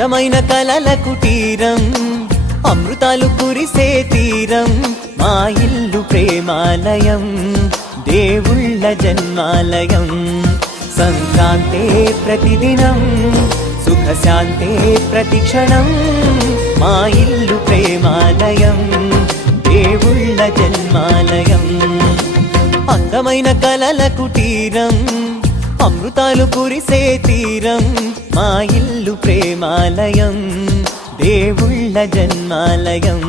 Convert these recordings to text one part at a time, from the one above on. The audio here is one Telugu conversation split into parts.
అందమైన కలల కుటీరం, అమృతాలు కురిసే తీరం, మా ఇల్లు ప్రేమాలయం, దేవుళ్ళ జన్మాలయం. సంక్రాంతే ప్రతిదినం, సుఖశాంతే ప్రతిక్షణం, మా ఇల్లు ప్రేమాలయం, దేవుళ్ళ జన్మాలయం. అందమైన కలల కుటీరం, అమృతాలు కురిసే తీరం, మా ఇల్లు ప్రేమాలయం, దేవుళ్ళ జన్మాలయం.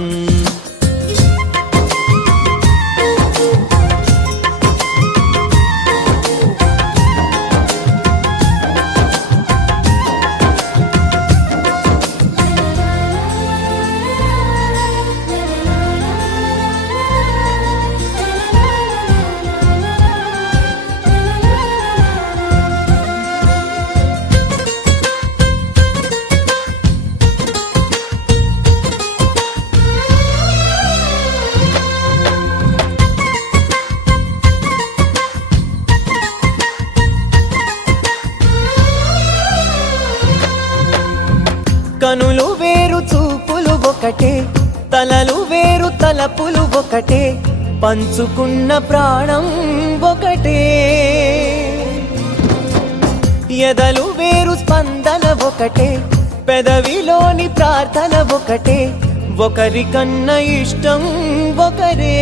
కనులు వేరు చూపులు ఒకటే, తలలు వేరు తలపులు ఒకటే, పంచుకున్న ప్రాణం ఒకటే. ఎదలు వేరు స్పందన ఒకటే, పెదవిలోని ప్రార్థన ఒకటే, ఒకరికన్నా ఇష్టం ఒకరే.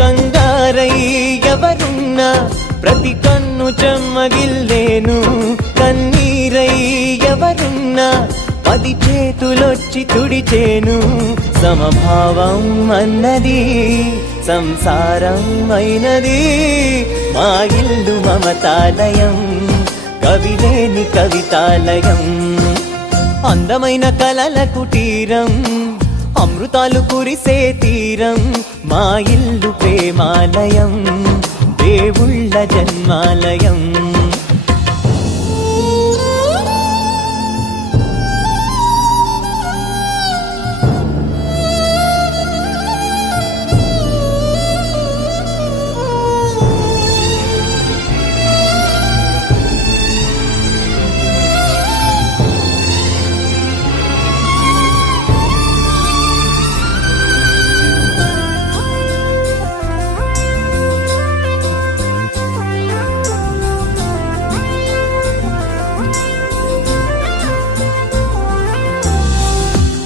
కంగారై ఎవరున్నా ప్రతి కన్ను చెమ్మగిల్లేను, కన్నీరై ఎవరున్నా 10 చేతులొచ్చి తుడిచేను. సమభావం అన్నది సంసారం అయినది, మా ఇల్లు మమతాలయం, కవిలేని కవితాలయం. అందమైన కలల కుటీరం, అమృతాలు కురిసే తీరం, మా ఇల్లు ప్రేమాలయం, దేవుళ్ళ జన్మాలయం.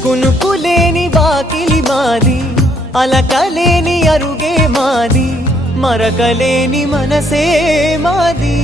కునుకులేని వాకిలి మాది, అలకలేని అరుగే మాది, మరకలేని మనసే మాది.